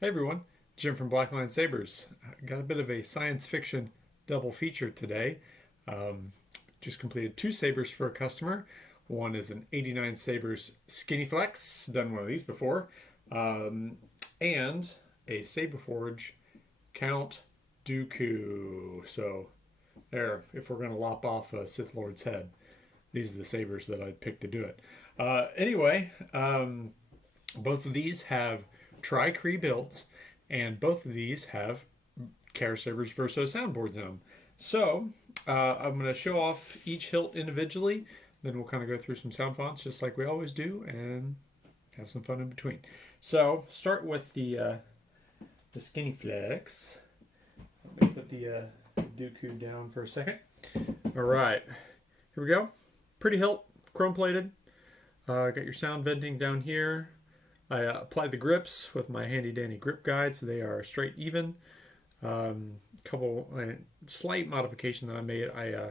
Hey everyone, Jim from Blackline Sabers. Got a bit of a science fiction double feature today. Um, just completed two sabers for a customer. One is an 89Sabers Skinnyflex, done one of these before, um, and a Saberforge Count Dooku. So there, if we're going to lop off a Sith Lord's head, these are the sabers that I'd pick to do it. Anyway, both of these have Tri-Cree builds, and both of these have Sabers Verso soundboards in them. So I'm going to show off each hilt individually, then we'll kind of go through some sound fonts just like we always do, and have some fun in between. So start with the Skinnyflex. Let me put the Dooku down for a second. All right, here we go. Pretty hilt, chrome plated. Got your sound venting down here. I applied the grips with my handy dandy grip guide so they are straight even. Couple slight modification that I made. I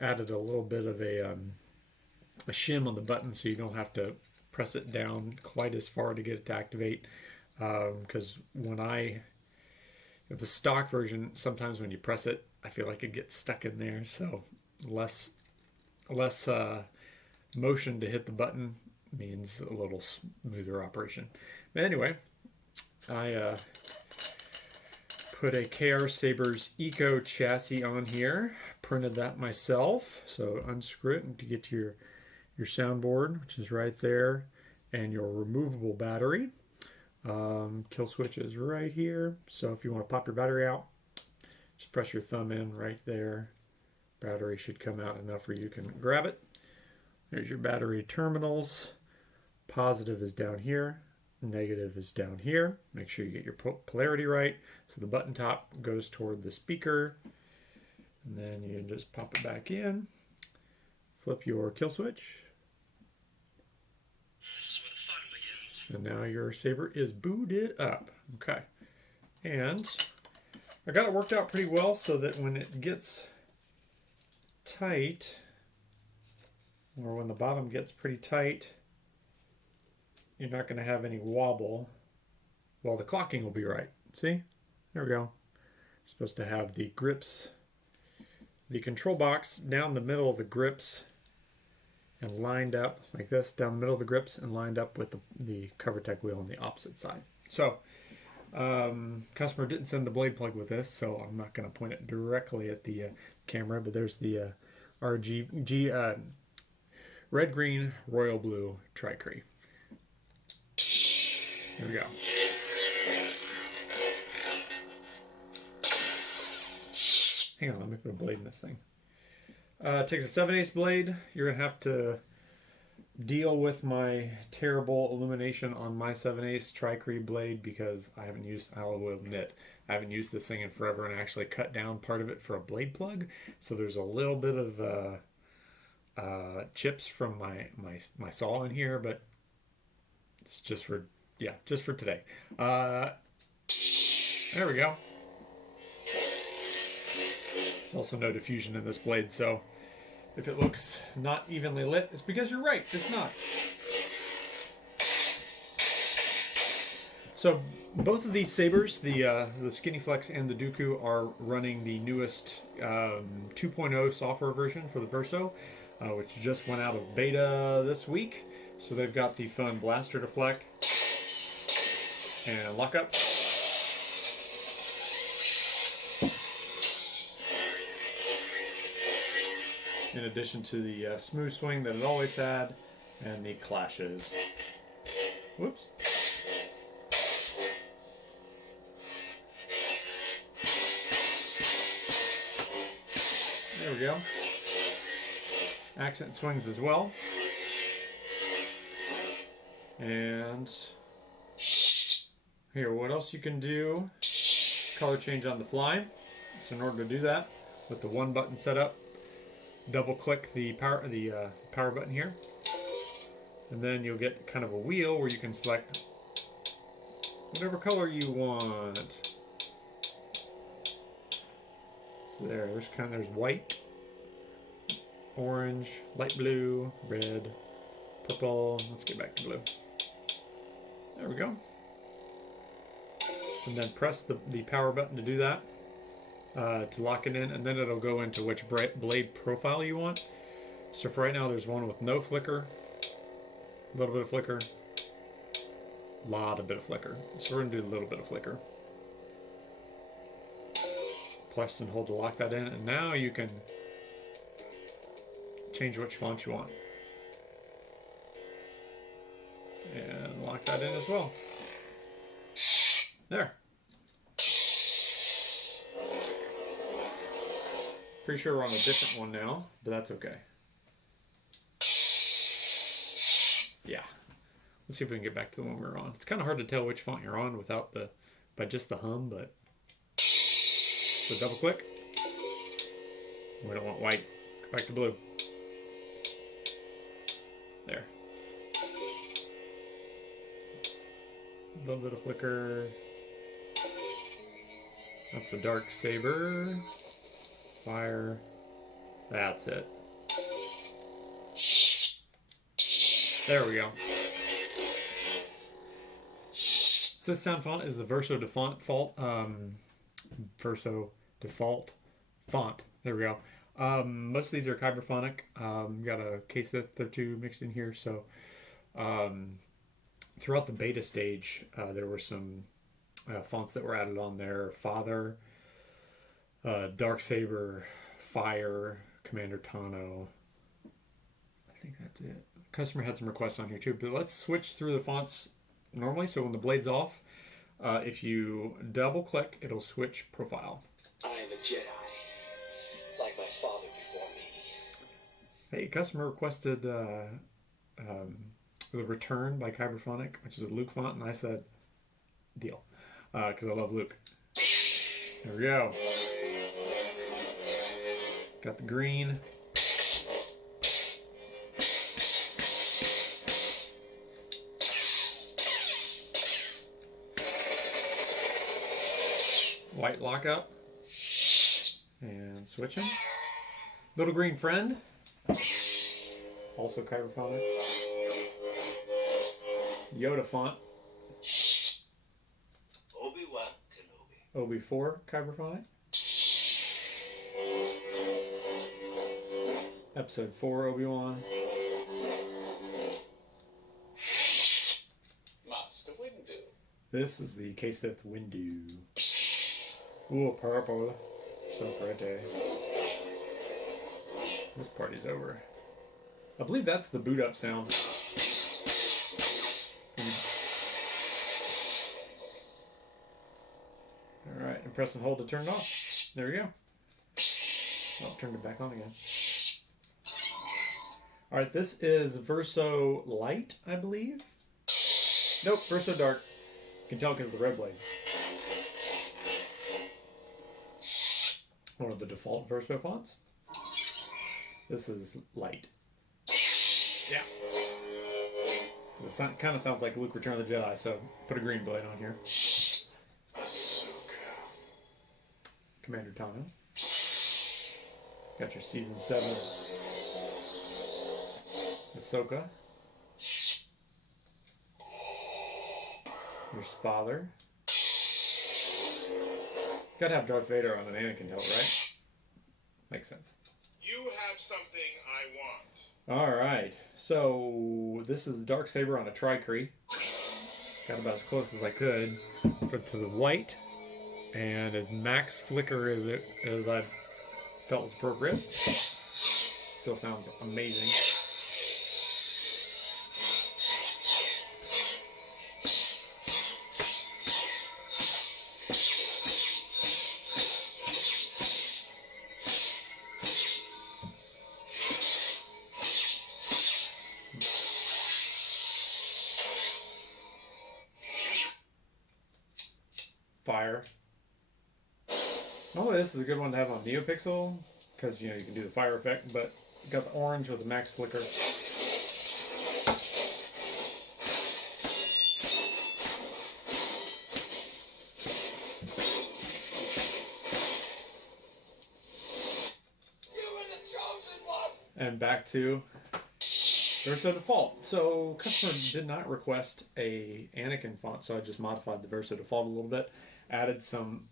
added a little bit of a shim on the button so you don't have to press it down quite as far to get it to activate. Because the stock version, sometimes when you press it, I feel like it gets stuck in there. So less motion to hit the button means a little smoother operation. But anyway, I put a KR Sabers Eco chassis on here, printed that myself. So unscrew it to get to your soundboard, which is right there, and your removable battery. Kill switch is right here. So if you want to pop your battery out, just press your thumb in right there. Battery should come out enough where you can grab it. There's your battery terminals. Positive is down here, negative is down here. Make sure you get your polarity right. So the button top goes toward the speaker, and then you just pop it back in, flip your kill switch. This is where the fun begins. And now your saber is booted up. Okay, and I got it worked out pretty well so that when it gets tight, or when the bottom gets pretty tight, you're not going to have any wobble. Well, the clocking will be right. See? There we go. Supposed to have the grips, the control box down the middle of the grips and lined up like this, down the middle of the grips and lined up with the CoverTech wheel on the opposite side. So, customer didn't send the blade plug with this, so I'm not going to point it directly at the camera, but there's the RGrB Red, Green, Royal Blue Tri-Cree. Here we go. Hang on, let me put a blade in this thing. It takes a 7/8 blade. You're going to have to deal with my terrible illumination on my 7/8 Tri-Cree blade because I will admit, I haven't used this thing in forever, and I actually cut down part of it for a blade plug. So there's a little bit of chips from my saw in here, but it's just for today. There we go. There's also no diffusion in this blade, so if it looks not evenly lit, it's because you're right, it's not. So both of these sabers, the Skinnyflex and the Dooku, are running the newest 2.0 software version for the Verso, which just went out of beta this week. So they've got the fun blaster deflect and lock up. In addition to the smooth swing that it always had and the clashes. Whoops. There we go. Accent swings as well. And here, what else you can do? Color change on the fly. So in order to do that, with the one button set up, double click the power button here, and then you'll get kind of a wheel where you can select whatever color you want. So there's white, orange, light blue, red, purple. Let's get back to blue. There we go. and then press the power button to do that, to lock it in, and then it'll go into which blade profile you want. So for right now, there's one with no flicker, a little bit of flicker, a lot of bit of flicker. So we're going to do a little bit of flicker. Press and hold to lock that in, and now you can change which font you want. And lock that in as well. There. Pretty sure we're on a different one now, but that's okay. Yeah. Let's see if we can get back to the one we're on. It's kind of hard to tell which font you're on without by just the hum, but. So double click. We don't want white. Go back to blue. There. A little bit of flicker. That's the dark saber. Fire. That's it. There we go. So this sound font is the Verso default font. There we go. Most of these are Kyberphonic. Got a K-Sith or two mixed in here. So throughout the beta stage, there were some fonts that were added on there. Father, Dark Saber, Fire, Commander Tano. I think that's it. Customer had some requests on here too, but let's switch through the fonts normally. So when the blade's off, if you double click, it'll switch profile. I am a Jedi, like my father before me. Hey, customer requested the Return by Kyberphonic, which is a Luke font, and I said, deal, because I love Luke. There we go. Got the green. White lockup. And switching. Little green friend. Also Kyberphonic. Yoda font. Obi-Wan Kenobi. OB4 Kyberphonic. Episode 4 Obi-Wan. Master Windu. This is the K-Sith Windu. Ooh, purple. So pretty. This party's over. I believe that's the boot up sound. Alright, and press and hold to turn it off. There we go. Oh, turned it back on again. Alright, this is Verso Light, I believe. Nope, Verso Dark. You can tell because of the red blade. One of the default Verso fonts. This is Light. Yeah. It kind of sounds like Luke Return of the Jedi, so put a green blade on here. Commander Tano. Got your Season 7 Ahsoka. Here's Father. Gotta have Darth Vader on an Anakin hilt, right? Makes sense. You have something I want. Alright, so this is Dark Saber on a Tri-Cree. Got about as close as I could to the white, and as max flicker as I felt was appropriate. Still sounds amazing. Fire. Normally this is a good one to have on NeoPixel because you can do the fire effect, but you got the orange with the max flicker. And back to Verso default. So customer did not request a Anakin font, so I just modified the Verso default a little bit. Added some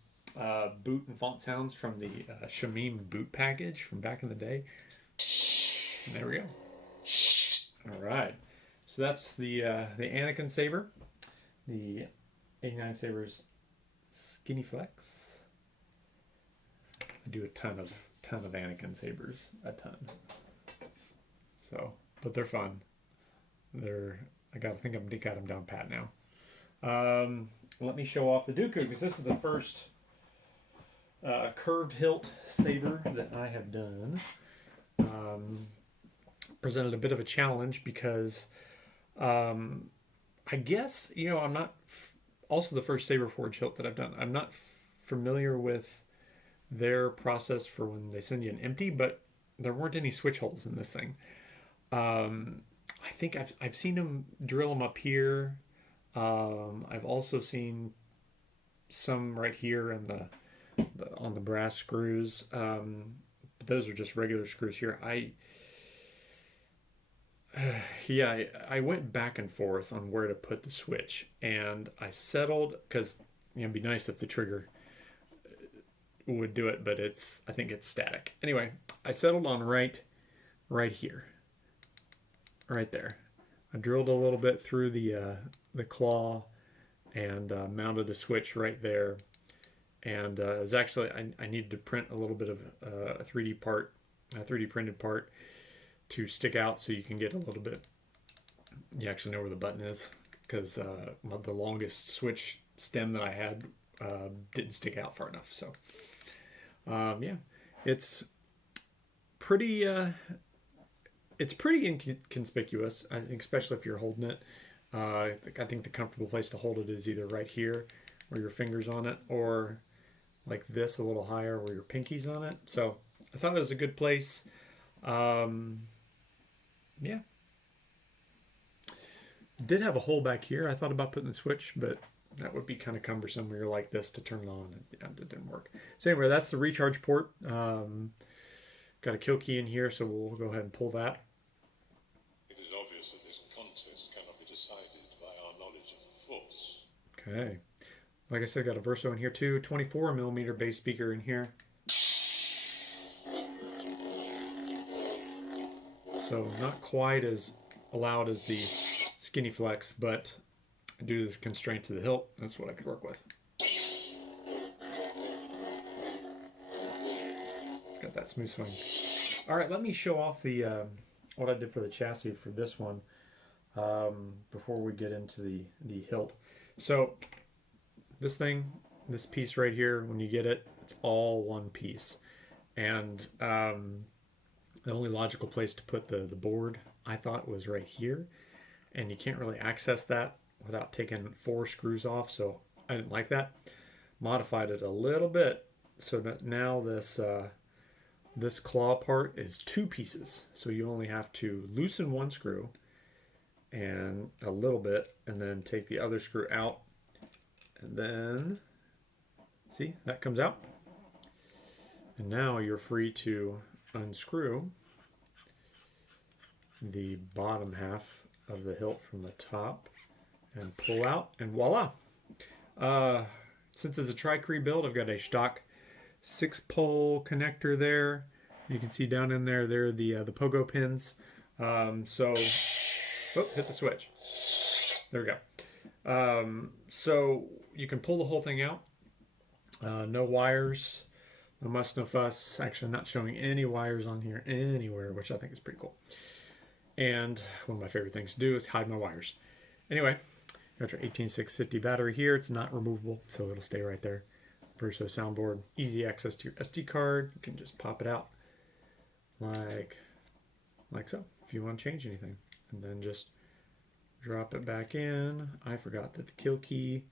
boot and font sounds from the Shamim boot package from back in the day. And there we go. All right. So that's the Anakin saber, the 89Sabers Skinnyflex. I do a ton of Anakin sabers, a ton. So, but they're fun. I think I've got them down pat now. Let me show off the Dooku, because this is the first curved hilt saber that I have done. Presented a bit of a challenge because I guess, I'm not also the first Saberforge hilt that I've done. I'm not familiar with their process for when they send you an empty, but there weren't any switch holes in this thing. I think I've seen them drill them up here. I've also seen some right here in on the brass screws. But those are just regular screws here. I went back and forth on where to put the switch, and I settled because it'd be nice if the trigger would do it, but I think it's static. Anyway, I settled on right here, right there. I drilled a little bit through the claw and mounted a switch right there. And it was actually I needed to print a little bit of a 3D printed part to stick out so you can get a little bit. You actually know where the button is, because the longest switch stem that I had didn't stick out far enough. So yeah, it's pretty inconspicuous, I think, especially if you're holding it. I think the comfortable place to hold it is either right here where your finger's on it, or like this, a little higher where your pinky's on it. So I thought it was a good place. Yeah. Did have a hole back here. I thought about putting the switch, but that would be kind of cumbersome where you're like this to turn it on. And it didn't work. So anyway, that's the recharge port. Got a kill key in here, so we'll go ahead and pull that. It is obvious that this contest cannot be decided by our knowledge of the Force. Okay. Like I said, got a Verso in here too. 24mm bass speaker in here. So not quite as loud as the Skinnyflex, but due to the constraints of the hilt, that's what I could work with. It's got that smooth swing. All right, let me show off the what I did for the chassis for this one before we get into the hilt. So this piece right here, when you get it, it's all one piece. And the only logical place to put the board, I thought, was right here. And you can't really access that without taking 4 screws off, so I didn't like that. Modified it a little bit so that now this claw part is 2 pieces. So you only have to loosen 1 screw and a little bit, and then take the other screw out. And then, see, that comes out. And now you're free to unscrew the bottom half of the hilt from the top and pull out, and voila. Since it's a Tri-Cree build, I've got a stock 6-pole connector there. You can see down in there, they're the pogo pins. So, hit the switch. There we go. So you can pull the whole thing out. No wires, no muss, no fuss. Actually, I'm not showing any wires on here anywhere, which I think is pretty cool. And one of my favorite things to do is hide my wires. Anyway, got your 18650 battery here. It's not removable, so it'll stay right there. Verso soundboard, easy access to your SD card. You can just pop it out like so if you want to change anything. And then just drop it back in. I forgot that the kill key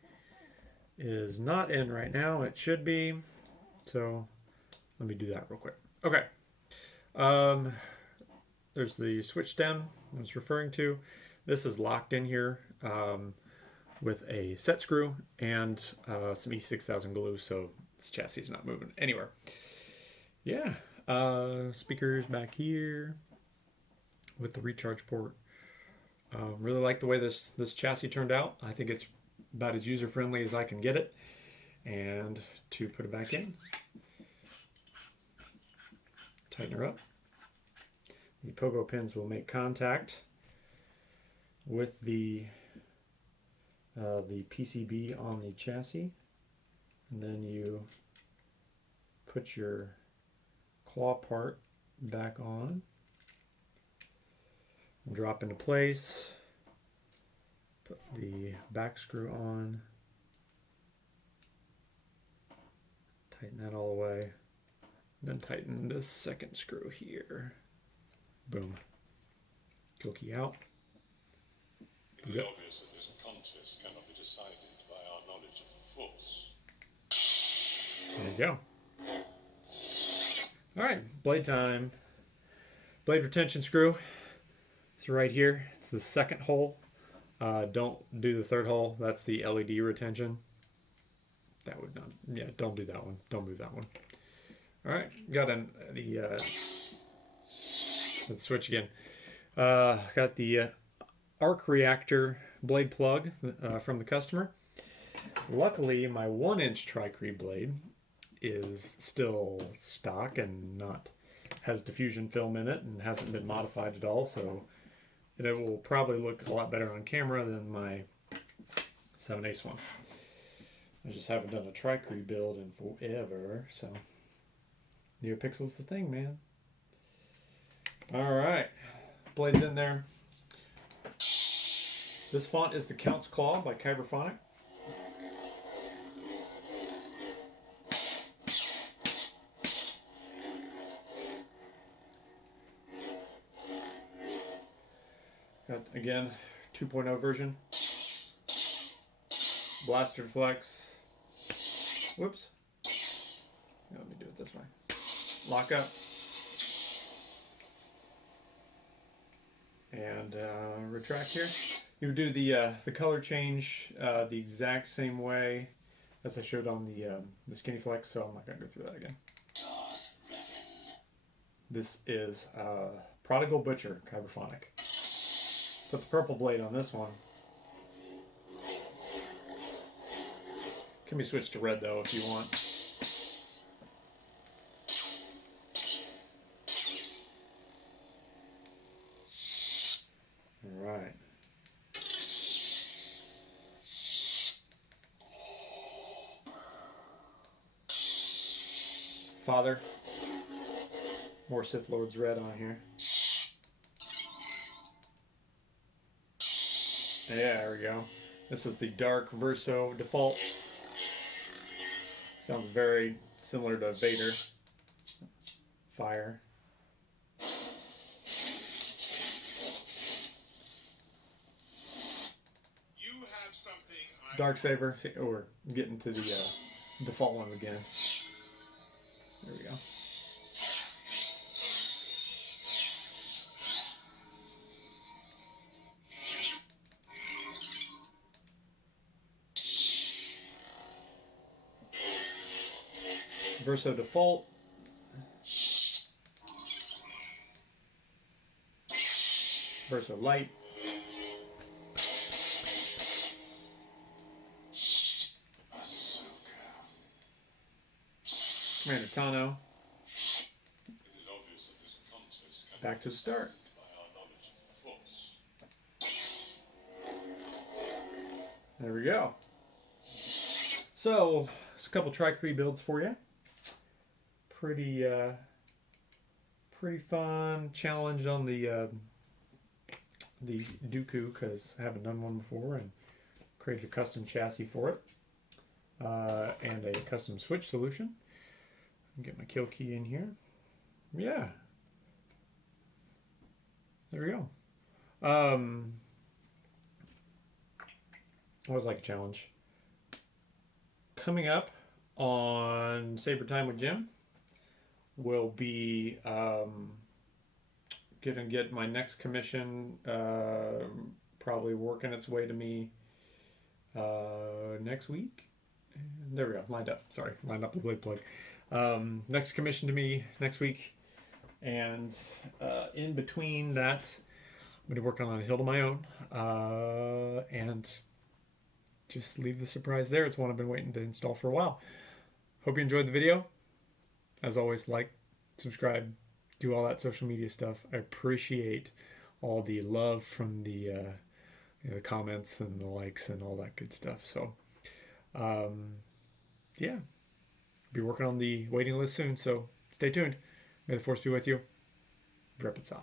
is not in right now. It should be. So let me do that real quick. Okay. There's the switch stem I was referring to. This is locked in here with a set screw and some E6000 glue, so this chassis is not moving anywhere. Yeah, speakers back here with the recharge port. Really like the way this chassis turned out. I think it's about as user-friendly as I can get it. and to put it back in. Tighten her up. The pogo pins will make contact with the PCB on the chassis, and then you put your claw part back on, drop into place, put the back screw on, tighten that all the way, then tighten this second screw here. Boom. Kill key out. It is obvious that this contest cannot be decided by our knowledge of the Force. There you go. Alright, blade time. Blade retention screw. It's right here. It's the second hole. Don't do the third hole. That's the LED retention. That would not, yeah, don't do that one. Don't move that one. Alright, got the switch again. Got the arc reactor blade plug from the customer. Luckily, my 1-inch Tri-Cree blade is still stock and has diffusion film in it and hasn't been modified at all, so it will probably look a lot better on camera than my 7/8 one. I just haven't done a Tri-Cree build in forever, so NeoPixel's the thing, man. All right, blade's in there. This font is The Count's Claw by Kyberphonic. Got, again, 2.0 version. Blaster flex. Whoops. Let me do it this way. Lock up. And retract here. You do the color change the exact same way as I showed on the Skinnyflex, so I'm not going to go through that again. This is Prodigal Butcher, Kyberphonic. Put the purple blade on this one. Can be switched to red though if you want. All right. Father. More Sith Lord's red on here. Yeah, there we go. This is the dark Verso default. Sounds very similar to Vader. Fire. You have something Dark Saber. See, oh, we're getting to the default ones again. There we go. Verso default. Verso light. Commander Tano. Back to start. There we go. So, it's a couple Tri-Cree builds for you. Pretty fun challenge on the Dooku, because I haven't done one before, and created a custom chassis for it, and a custom switch solution. Get my kill key in here. Yeah, there we go. Was like a challenge coming up on Saber Time with Jim. Will be gonna get my next commission, probably working its way to me next week. There we go, lined up. Sorry, lined up the blade plug. Next commission to me next week, and in between that, I'm gonna work on a hilt of my own, and just leave the surprise there. It's one I've been waiting to install for a while. Hope you enjoyed the video. As always, like, subscribe, do all that social media stuff. I appreciate all the love from the the comments and the likes and all that good stuff. So, yeah, be working on the waiting list soon. So stay tuned. May the force be with you. Repetza.